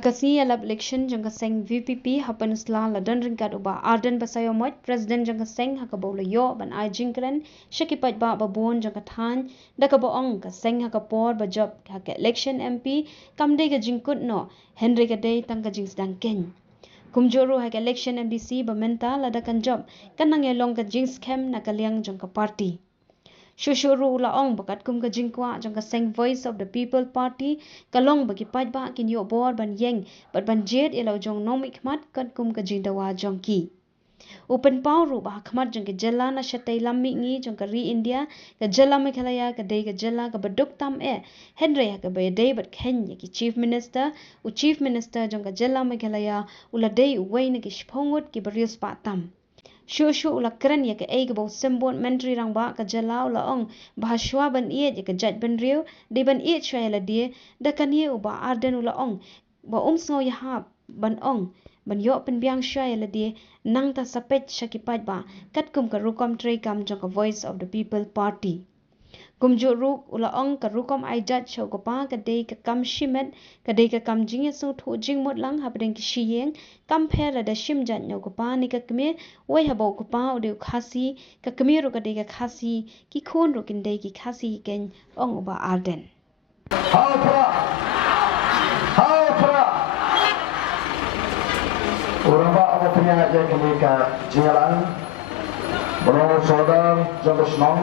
Hakasi alap election jangka seng VPP hapanusla ladan ringkat uba Ardent Basaiamoit President jangka seng hakabola yo ban ai jingkren syakipat ba babon jangka than dakaboong ka seng hakapor ba job haka election MP kamde ka jingkut no hynrei ka day tang ka jingsdang keiñ. Kumjuru haka election MDC bamenta ladakan job kanang yalong ka jingscam nakaliang jangka party. Shushuru laong bakat kum ka jingkwa jangka seng Voice of the People Party kalong bagi paj ba kin yo bor ban yeng bat ban jet ilau jong nom ikmat kat kum ka jingdawa jongki. Open power ba khmat jangka jala na shatai lammi ngi jangka ri India ka jala Meghalaya ka day ka jala ka baduk tam hynrei ka bay day bat keiñ ki Chief Minister u Chief Minister jangka jala Meghalaya ula day uway na ki shpongut ki barius pa tam. Shu ula keren ya ka eiga bau sembon menteri rang ba ka jala ula ong bahaswa ban iet ya ka jaj ban riu di ban iet shaya la dia da kan ye uba arden ula ong ba sngo ya hap ban ong ban yo pen biang shaya la dia nang ta sapet shakipat ba kat kum ka rukom trei kam jong ka Voice of the People Party. Kumju ruk ula ong ka rukom ai jaj show ko pa ka day ka kam shimet ka day ka kam jingya so thu jingmot lang habdeng ki shiyeng kam pher la da shim jat nyo ko pa ni ka kme wai habo ko pa u de khasi ka kme ru ka day ka khasi ki khon ru kin day ki khasi keiñ ong uba Arden. Haka orang ba apa punya aja kini ka jingalan bono sodar jangka senong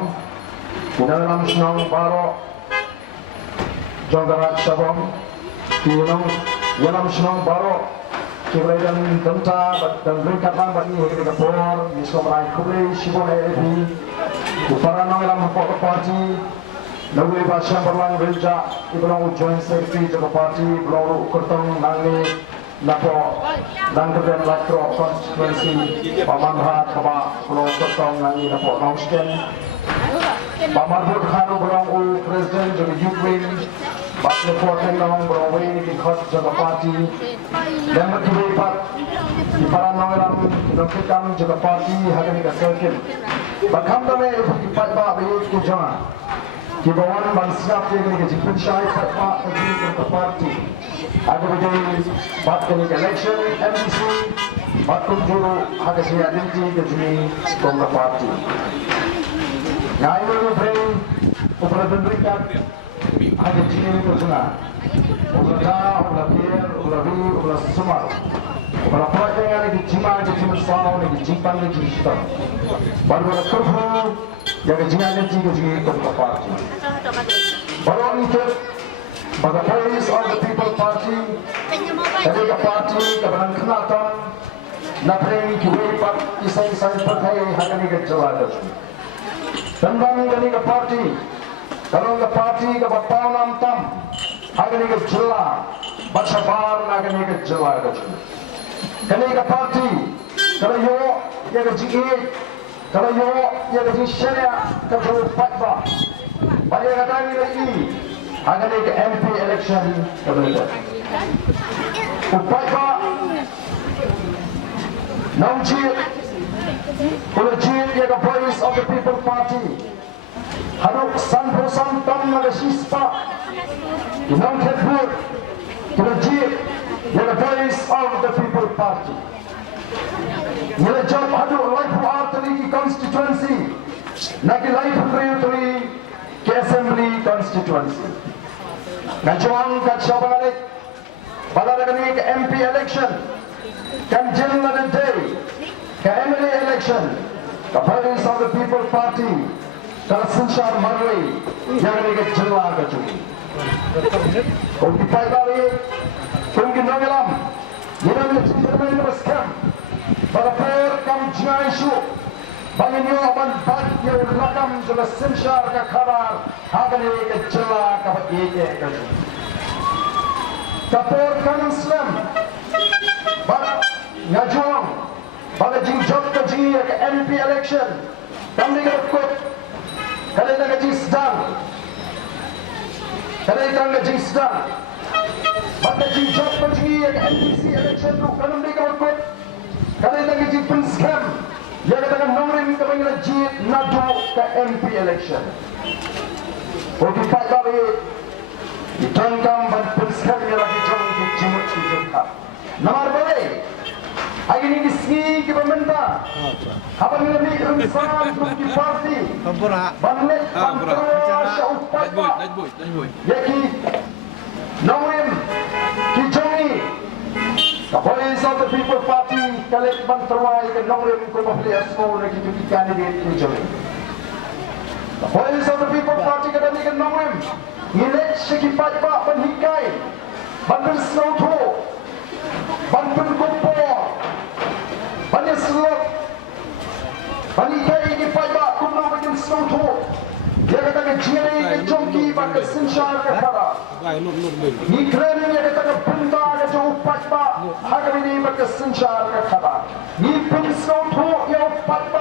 Kinanam senong baro janggarat sabong kinong yanam senong baro kibaidan tenta dan berikat lang bat ni ketika por misko merai kublai sibon epi upara nong lam hapok party nagui basyam berlang belja ibrang joint secretary jaga party belong kertong nangi napo dan kemudian lakro konstituensi pamanhat kaba belong kertong nangi napo nongsken Pamarbut Khanu berang u Presiden jaga Ukraine, bakle porten nong berang wei di khot jaga party, dan berkibai pat di para nongelam nongkikam jaga party hari ni kaserkin. Bakam dame di pat ba bayut ku jangan. Kibawan ban siap ni ke jipun syai pat ba jaga party. Ada bagi bat ni election MDC, bat kunjuru ada siap nanti ke jini jaga party. Ngai lu bring upara berikat ada jini persona upara da upara pier upara ri upara sumar upara project yang di jima saw di jimpang di jista baru ada kurfu yang jingan di jigi ke party baru itu pada Voice of the People Party dari ke party kebenaran kenatan nak bring kiweipat isai pakai hari ke jalan Tendang gani ke party, kalau ke party ke bapau nam tam, agani ke jela, baca bar agani ke jela ke jela. Gani ke party, kalau yo ya ke jigit, kalau yo ya ke jisya ke jauh patba, bagi kata ni lagi, agani ke MP election ke berita. Upatba, namjit. Ulajit ya the Voice of the People Party Haruk san tam naga shispa Inang ketbut Ulajit ya the Voice of the People Party Nilajab haduk life artery ki constituency Nagi life artery ki assembly constituency Najuang kat syabalik Balaragani ke MP election Kan jilna the day Hynrei election, the Voice of the People Party, kalau sensyar hynrei yang ini kejelah kecil. Kau dipai balik, kau ginangelam, ginangelam cinta ini berskam. Pada per kam jangan isu, bagi ni aman bag yang lakam juga sensyar kekabar, akan ini kejelah kapat ini kecil. Kapor kan Islam, barat ngajong. Pada jingjop ke jing ke MP election, kami ikut kalau kita jingsdang, kalau kita jingsdang, pada jingjop ke jing ke MDC election tu kami ikut kalau kita jingpen scam, yang kita nombrin kami jing nadu ke MP election. Untuk pak kami ditangkap dan scam yang lagi jauh jingkut ki jingkut. Nomor boleh. Hari ini disini kita minta. Apa ni lebih rumsan untuk di parti. Banglet pantura syaupat. Yaki Nongrim Kijongi. The Voice of the People Party kalek bantuai ke Nongrim ko mahli asmo na kita candidate Kijongi. The Voice of the People Party kada ni ke Nongrim. Nilek sekipat pak penhikai. Banten Snowto. Banten Kumpor. Banyak selok. Penhikai ke pak kumno bagian Snowto. Dia kata ke jingkut ke jongki bak sensyar ke kara. Ni keren dia kata ke benda ke jauh pak harga ini bak sensyar ke kara. Ni pun Snowto yang pak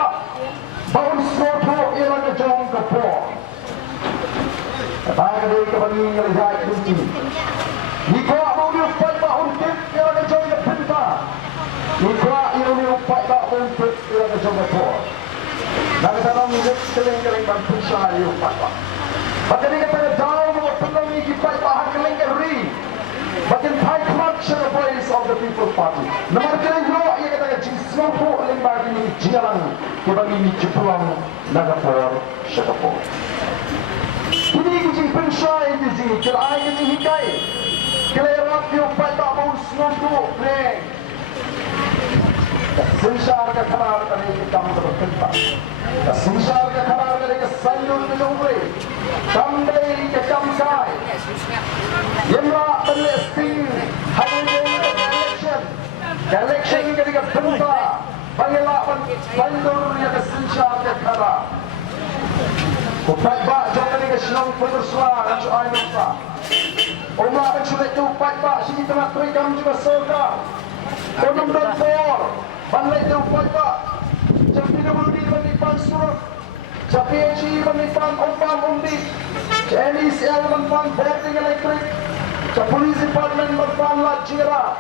baun Snowto ialah ke jong ke por. Kata ke dia ke bagi ngelihat kunci. Ni kuat mau dia pak untuk ialah ke jong ke benda. Ni kuat ialah pak untuk ialah ke jong ke por. Nak dalam muzik keleng-keleng bantu saya upat. Bagai ni kata dalam muzik penuh ni kipai bahan keleng-keleng. Bagai Thai Club the Voice of the People Party. Nomor keleng dua ia kata jingsdang lembag ini jingalang kebagi ni jepuang nagapor syakapor. Ini kijing pensai kijing kelai kijing hikai. Kelerak dia upat tak mau semua play. Sensyar ke kanar kali kita berkentak. Sensyar ke kanar kali ke sayur ke jombre. Sampai ke kamsai. Yemla penesting hari ini election. Election kali ke benda. Bangla sayur yang ke sensyar ke kanar. Upat bak jom kali ke senang penersua ancu ayusa. Umlah penculik tu upat bak sini tengah terikam juga surga. Konom dan for. Banlay tu upat pak. Capi WD menipan surat. Capi HE menipan umpam undi. NECL menipan boarding elektrik. Capi Police Department menipan lat jira.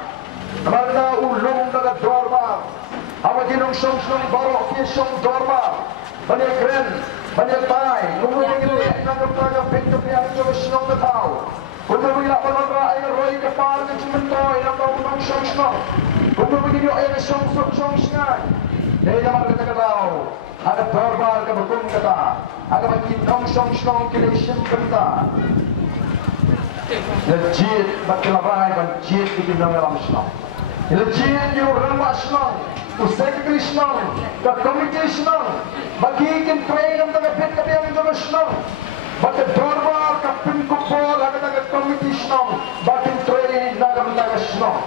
Marga ulung daga dorbar. Awak ginong syong barok kisyong dorbar. Banyak keren. Banyak tay. Lumulung ilek nagap-nagap pintu yang coba syong ketau. Kumpul bila palaga ay roy kapar ng cimentoy ng kaunang syong. Kumpul begini ay syong singan. Dahil naman kata-katao, ada dorbar kabukong kata, ada magkinong syong kilisyon kata. Legit, bakilabay, legit, ikinang alam syong. Legit, yung rambas syong, usekri syong, kakomite syong, magikin train ng tagapit kabiyang jama syong. Bakit dorbar kapin kupol agad komite syong, bakit train nagam-naga syong.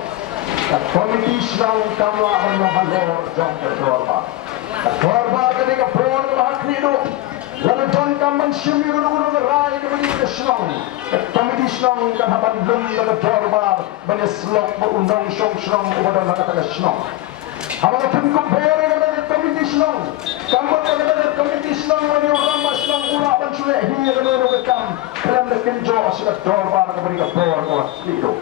Komite syong kamla ang mahalor jong ke dorbar. Dorbar ketika por mahak nido, lalu jong kamang syumi guru-guru rai kembali ke syong. Komite syong kahaban lum laga dorbar, banyak slok berundang syong kepada laga syong. Habang kapin kupol agad komite syong, kamot agad komite syong wani orang syong ulah ban sulit hingga ke rekam. Dalam lekinjo asikat dorbar kembali ke por kawat nido.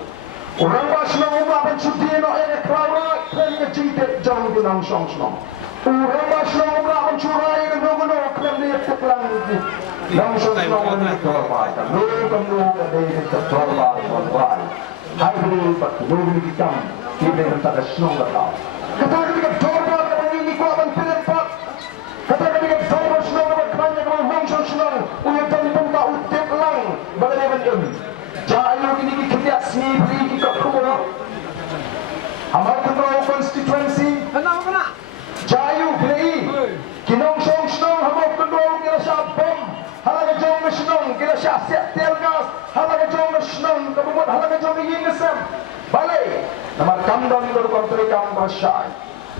Orang basno umat pencuti no ene krawat kena kejintet jauh di nang syong. Orang basno umat pencurai ke nogono kena dia teklang di nang syong ni korban. Lalu kamu ada di korban korban. Hai beri pak lalu kita kita hentak syong kata. Kata kita korban kami ni korban penempat. Kata kita korban syong kami kami nang syong. Umat tempat utek lang bagaimana ini. Jayu kini kita sendiri kita kumpulan. Amat kenal konstituensi. Kenal kena. Jayu kini kinong syong amat kenal kita syabom. Halaga jom syong kita syasiat tergas. Halaga jom syong kemudian halaga jom ingesem. Balik. Nama kandang itu kontrikam bersyai.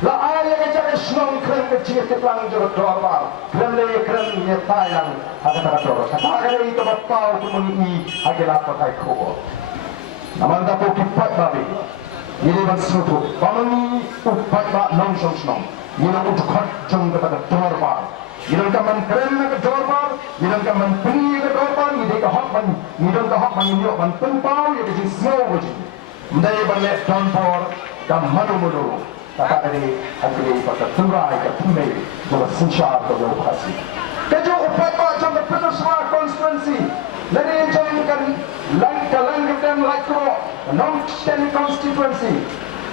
La ayah kejar syong keren kecil ketlang jorok dorbar. Keren ye Thailand. Ada kata jorok. Kata kali itu batau kumuni agak pakai kau. Namun dapat kipat babi. Ini bansutu. Bangun upat bak nong syong. Ini untuk hak jeng kata dorbar. Ini kaman keren ke dorbar. Ini kaman peni ke dorbar. Ini kahak ban. Ini kahak ban ini ban tempau. Ini jadi snow jadi. Mendai banyak dorbar. Dan malu. Kata ini agri pada turai ke tumai juga sensyar ke lokasi. Kejo upat pak jam berpenuh semua konstituensi. Dari jam kan langkah langkah laikro non-10 constituency.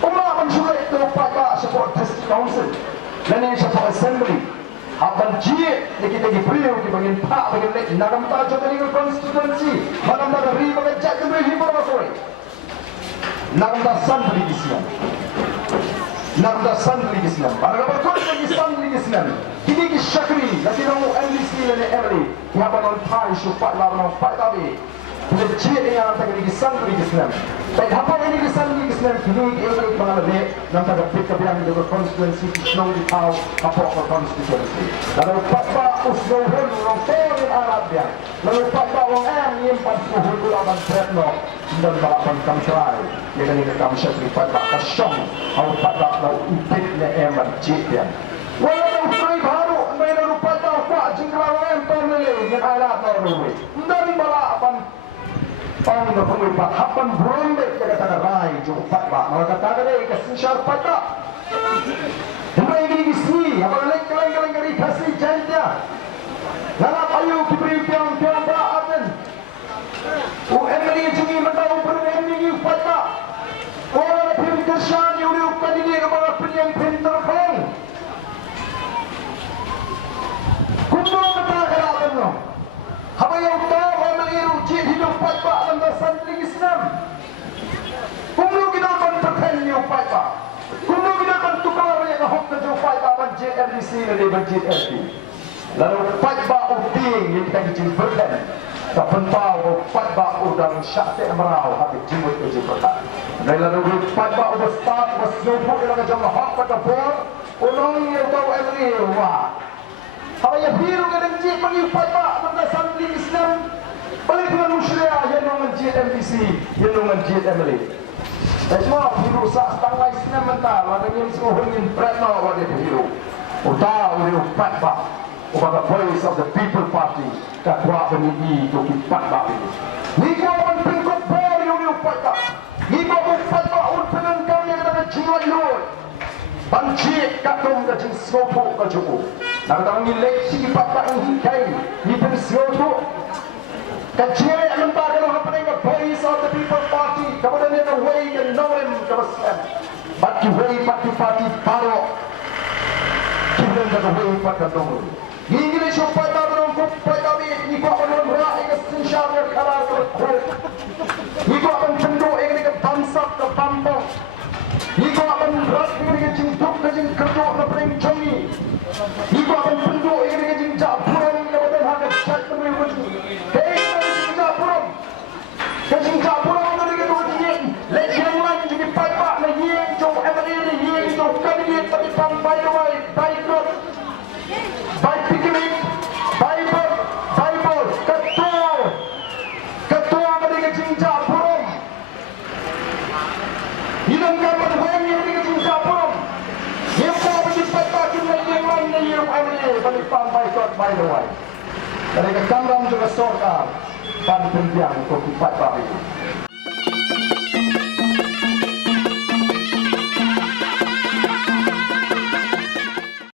Umla mensulit itu pada support district council. Dan ini support assembly. Akan jie kita diberiu di bagian pak bagian lek nagam ta jo kali constituency. Nagam ta ri bagian jak tu hi bor masoi. Nagam ta san beli di sini. Nagam ta san beli di sini. Para berkor di san beli di sini. Kini ki syakri lagi orang NDC le early. Ya banon pai shu pak la banon pak tabi. Bila jie yang tak di san beli di sini. Baik apa ini di san beli di sini kini ek mengalami nam ta pik kebiang di constituency snow di tau apa constituency. Lalu pak usno hul orang torin Arab dia. Lalu pak orang am yang pas hul aban tretno dan balapan kamsrai. Dia kan ini kamsrai pak kasong. Au pak lalu impit le eman jie dia. Walau free baru mereka lupa tahu pak jingklang em pemilih yang Arab lalu. Dan balapan pang na pangwipat hapan brombe jaga taga rai jo patba maka taga dei ka sinshar patba hynrei gini gisni apa lek kaleng gari khasi janja nala payu kibri piang ba aden u emri jungi mata upar emri patba ora phim kershan yuri upani ni ka ba priang pintar khong kundo mata kala aden haba yang tahu meliru jid hidup patba dalam dasar Islam. Kumlu kita akan terkenyu patba. Kumlu kita akan tukar yang hok keju patba dan JRDC dan JRD. Lalu patba uding yang kita kecil berken. Tak pentau patba udang syakti merau habis jimut keju berkan. Dan lalu patba ubestat wasnupuk yang kejam hok pada bor. Unong yang tahu meliru wah. Apa yang biru kadang jid panggil patba dalam dasar Islam. Balik dengan musyriyah yang dengan JMBC, yang dengan JMLA. Semua biru sah setengah Islam mental, ada yang semua hingin beratno pada biru. Utah oleh patba, ubaga voice of the people party, kakwa benidi to patba ini. Niko akan pengkot bor yang oleh patba. Niko akan patba un penangkam yang ada jiwa lor. Banjir katung ke jing sopo ke juku. Nak tahu ni leksi patba ini keiñ, ni pensioto. Kecil yang mentah kalau apa yang voice of the people party, kemudian yang way yang nolem kebesaran. Bagi way parti baru, kemudian yang way parti nol. Ini supaya tak berangkup pada ini kau akan berak dengan sinsyar yang kalah berkuat. Ini kau akan cenderung dengan bansap ke pampang. Ini kau akan berak dengan jingkut ke jingkut lepas cumi. Ini kau akan cenderung dengan jingjop kemudian haka cat kemudian. Kejing kapurang tu dekat tu dia. Lek yang lain juga patba na yang jo emani yang jo kandidat tapi pampai doi baik rot. Baik piknik, baik Bible, ketua pada kejing kapurang. Hilang kapal yang dekat kejing kapurang. Yang kau pergi patba kita yang lain yang emani tapi pampai rot baik doi. Dari kamram juga sorkar. Pan pendiang untuk patba itu.